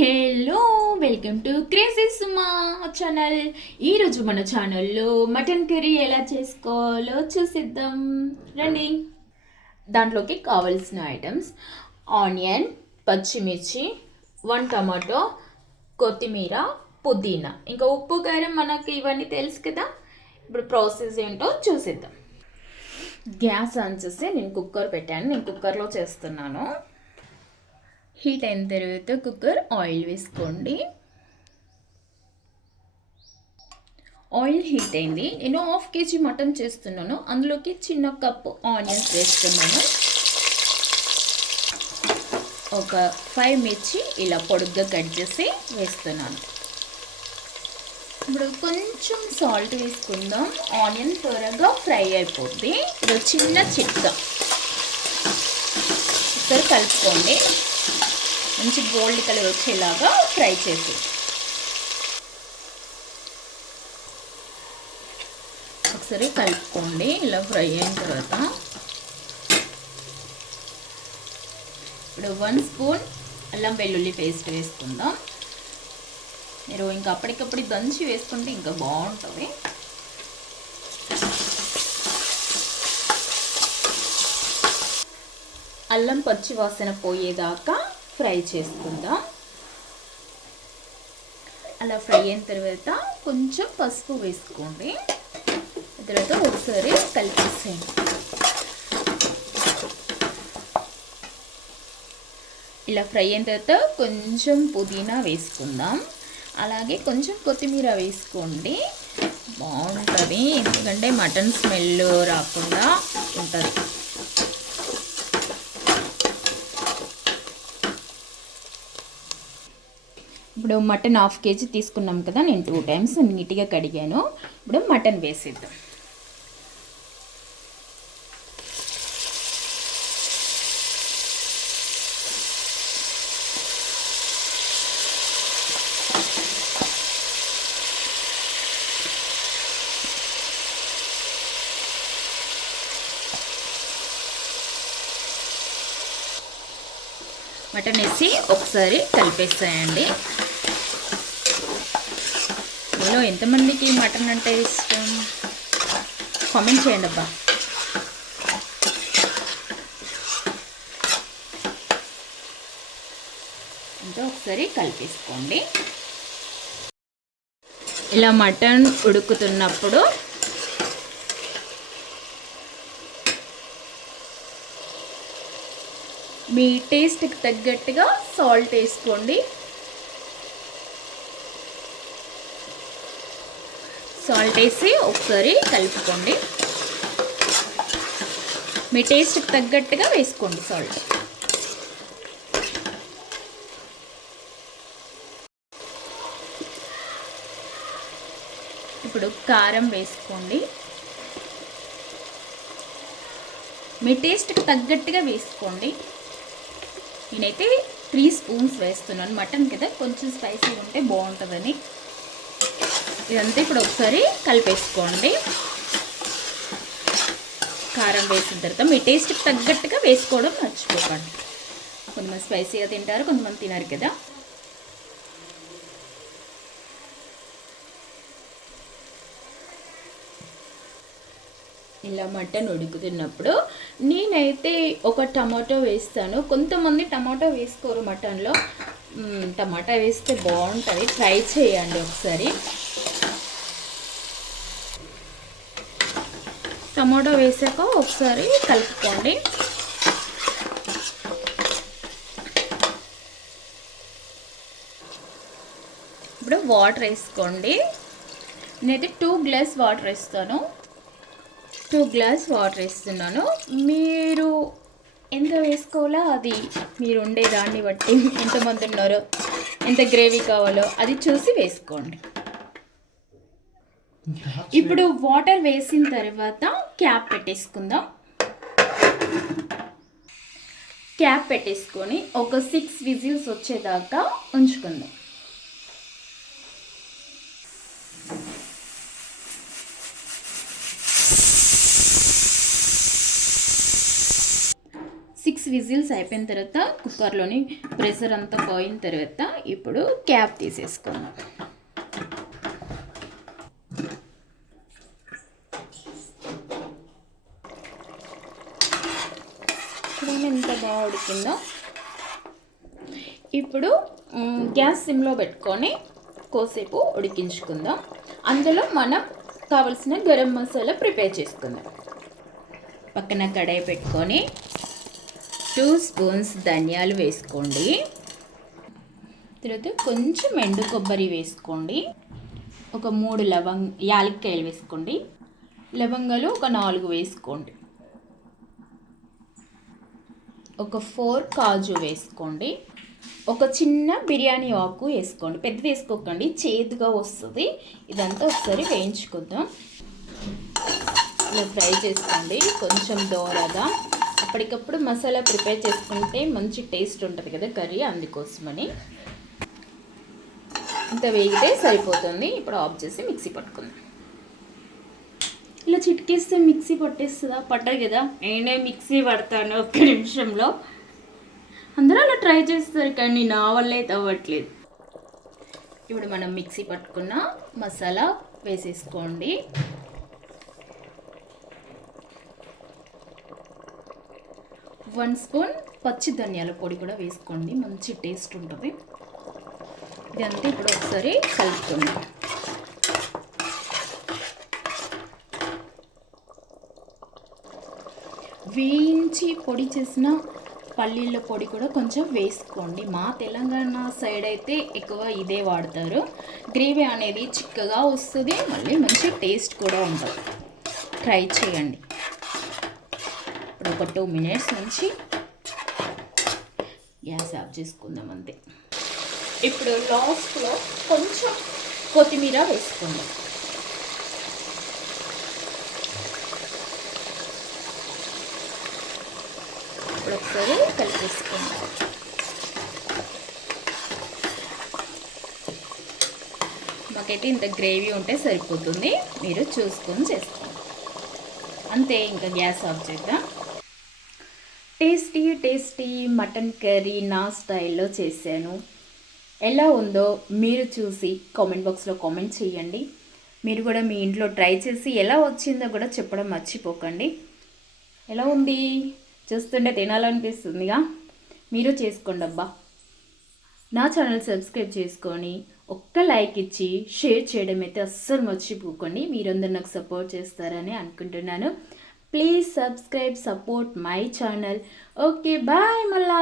Hello welcome to crazy Suma channel. ఈరోజు మన ఛానల్లో మటన్ కర్రీ ఎలా చేసుకోవాలో చూసిద్దాం. రండి. దాంట్లోకి కావలసిన ఐటమ్స్. ఆనియన్ పచ్చిమిర్చి వన్ టమాటో కొత్తిమీర పుదీనా. ఇంకా ఉప్పు కారం మనకి ఇవన్నీ తెలుసు కదా? ఇప్పుడు ప్రాసెస్ ఏంటో చూసిద్దాం. గ్యాస్ ఆన్ చేసి నేను కుక్కర్ పెట్టాను. నేను కుక్కర్లో చేస్తున్నాను. హీట్ అయిన తర్వాత కుక్కర్ ఆయిల్ వేసుకోండి ఆయిల్ హీట్ అయింది నేను హాఫ్ కేజీ మటన్ చేస్తున్నాను అందులోకి చిన్న కప్పు ఆనియన్స్ వేస్తున్నాను ఒక ఫైవ్ మిర్చి ఇలా పొడుగ్గా కట్ చేసి వేస్తున్నాను ఇప్పుడు కొంచెం సాల్ట్ వేసుకుందాం ఆనియన్ త్వరగా ఫ్రై అయిపోద్ది ఇది చిన్న చిక్క ఇక్కడ కలుపుకోండి మంచి గోల్డ్ కలర్ వచ్చేలాగా ఫ్రై చేసి ఒకసారి కలుపుకోండి ఇలా ఫ్రై అయిన తర్వాత. ఇప్పుడు వన్ స్పూన్ అల్లం వెల్లుల్లి పేస్ట్ వేసుకుందాం. మీరు ఇంకా అప్పటికప్పుడు దంచి వేసుకుంటే ఇంకా బాగుంటుంది. అల్లం పచ్చి వాసన పోయేదాకా ఫ్రై చేసుకుందాం. అలా ఫ్రై అయిన తర్వాత కొంచెం పసుపు వేసుకోండి. తర్వాత ఒకసారి కలిపేసేయండి. ఇలా ఫ్రై అయిన తర్వాత కొంచెం పుదీనా వేసుకుందాం. అలాగే కొంచెం కొత్తిమీర వేసుకోండి. బాగుంటుంది. ఎందుకంటే మటన్ స్మెల్ రాకుండా ఉంటుంది. ఇప్పుడు మటన్ హాఫ్ కేజీ తీసుకున్నాం కదా నేను టూ టైమ్స్ నీట్గా కడిగాను. ఇప్పుడు మటన్ వేసేద్దాం. మటన్ వేసి ఒకసారి కలిపేస్తాయండి మీలో ఎంతమందికి మటన్ అంటే ఇష్టం? కామెంట్ చేయండి అబ్బా. ఇంకా ఒకసారి కలిపేసుకోండి. ఇలా మటన్ ఉడుకుతున్నప్పుడు మీ టేస్ట్కి తగ్గట్టుగా సాల్ట్ వేసుకోండి. సాల్ట్ వేసి ఒకసారి కలుపుకోండి. మీ టేస్ట్కి తగ్గట్టుగా వేసుకోండి సాల్ట్. ఇప్పుడు కారం వేసుకోండి. మీ టేస్ట్కి తగ్గట్టుగా వేసుకోండి. నేనైతే త్రీ స్పూన్స్ వేస్తున్నాను. మటన్ కదా కొంచెం స్పైసీ ఉంటే బాగుంటుందని. ఇదంతా ఇప్పుడు ఒకసారి కలిపేసుకోండి. కారం వేసిన తర్వాత మీ టేస్ట్కి తగ్గట్టుగా వేసుకోవడం మర్చిపోకండి. కొంతమంది స్పైసీగా తింటారు కొంతమంది తినరు కదా. ఇలా మటన్ ఉడుకుతున్నప్పుడు నేనైతే ఒక టమాటో వేస్తాను. కొంతమంది టమాటో వేసుకోరు మటన్లో. టమాటా వేస్తే బాగుంటుంది. ట్రై చేయండి ఒకసారి. టమాటో వేసాక ఒకసారి కలుపుకోండి. ఇప్పుడు వాటర్ వేసుకోండి. నేనైతే టూ గ్లాస్ వాటర్ వేస్తాను. టూ గ్లాస్ వాటర్ వేస్తున్నాను. మీరు ఎంత వేసుకోవాలో అది మీరు ఉండే దాన్ని బట్టి ఎంతమంది ఉన్నారో ఎంత గ్రేవీ కావాలో అది చూసి వేసుకోండి. ఇప్పుడు వాటర్ వేసిన తర్వాత క్యాప్ పెట్టేసుకుందాం. క్యాప్ పెట్టేసుకొని ఒక సిక్స్ విజిల్స్ వచ్చేదాకా ఉంచుకుందాం. సిక్స్ విజిల్స్ అయిపోయిన తర్వాత కుక్కర్లోని ప్రెషర్ అంతా పోయిన తర్వాత ఇప్పుడు క్యాప్ తీసేసుకుందాం చూడండి ఎంత ఉడికిందో ఇప్పుడు గ్యాస్ సిమ్లో పెట్టుకొని కోసేపు ఉడికించుకుందాం. అందులో మనం కావలసిన గరం మసాలా ప్రిపేర్ చేసుకుందాం. పక్కన కడాయి పెట్టుకొని టూ స్పూన్స్ ధనియాలు వేసుకోండి. తర్వాత కొంచెం ఎండు కొబ్బరి వేసుకోండి. ఒక మూడు లవంగ్ యాలక్కాయలు వేసుకోండి. లవంగాలు ఒక నాలుగు వేసుకోండి. ఒక ఫోర్ కాజు వేసుకోండి. ఒక చిన్న బిర్యానీ ఆకు వేసుకోండి. పెద్ద వేసుకోకండి. చేదుగా వస్తుంది. ఇదంతా ఒకసారి వేయించుకుందాం. ఇలా ఫ్రై చేసుకోండి. కొంచెం దోరగా. అప్పటికప్పుడు మసాలా ప్రిపేర్ చేసుకుంటే మంచి టేస్ట్ ఉంటుంది కదా కర్రీ అందుకోసమని. ఇంత వేగితే సరిపోతుంది. ఇప్పుడు ఆఫ్ చేసి మిక్సీ పట్టుకుందాం. చిటికేస్తే మిక్సీ పట్టేస్తుందా? పట్టదు కదా. నేనే మిక్సీ పడతాను ఒక్క నిమిషంలో. అందరూ అలా ట్రై చేస్తారు కానీ నా వల్లే తవ్వట్లేదు. ఇప్పుడు మనం మిక్సీ పట్టుకున్న మసాలా వేసేసుకోండి. వన్ స్పూన్ పచ్చి ధనియాల పొడి కూడా వేసుకోండి. మంచి టేస్ట్ ఉంటుంది. ఇదంతా ఇప్పుడు ఒకసారి కలుపుకుందాం. వేయించి పొడి చేసిన పల్లీల పొడి కూడా కొంచెం వేసుకోండి. మా తెలంగాణ సైడ్ అయితే ఎక్కువ ఇదే వాడతారు. గ్రేవీ అనేది చిక్కగా వస్తుంది మళ్ళీ మంచి టేస్ట్ కూడా ఉంటుంది. ట్రై చేయండి. ఇప్పుడు ఒక టూ మినిట్స్ నుంచి గ్యాస్ ఆఫ్ చేసుకుందాం అంతే. ఇప్పుడు లాస్ట్లో కొంచెం కొత్తిమీర వేసుకుందాం ఒకసారి కలిపేసుకుందాం మాకైతే ఇంత గ్రేవీ ఉంటే సరిపోతుంది. మీరు చూసుకొని చేసుకోండి. అంతే ఇంకా గ్యాస్ ఆఫ్ చేద్దాం. టేస్టీ టేస్టీ మటన్ కర్రీ నా స్టైల్లో చేశాను. ఎలా ఉందో మీరు చూసి కామెంట్ బాక్స్లో కామెంట్ చేయండి. మీరు కూడా మీ ఇంట్లో ట్రై చేసి ఎలా వచ్చిందో కూడా చెప్పడం మర్చిపోకండి. ఎలా ఉంది? చూస్తుంటే తినాలనిపిస్తుందిగా. మీరు చేసుకోండి అబ్బా. నా ఛానల్ సబ్స్క్రైబ్ చేసుకొని ఒక్క లైక్ ఇచ్చి షేర్ చేయడం అయితే అస్సలు మర్చిపోకండి. మీరందరూ నాకు సపోర్ట్ చేస్తారని అనుకుంటున్నాను. Please subscribe support my channel. Okay bye మళ్ళా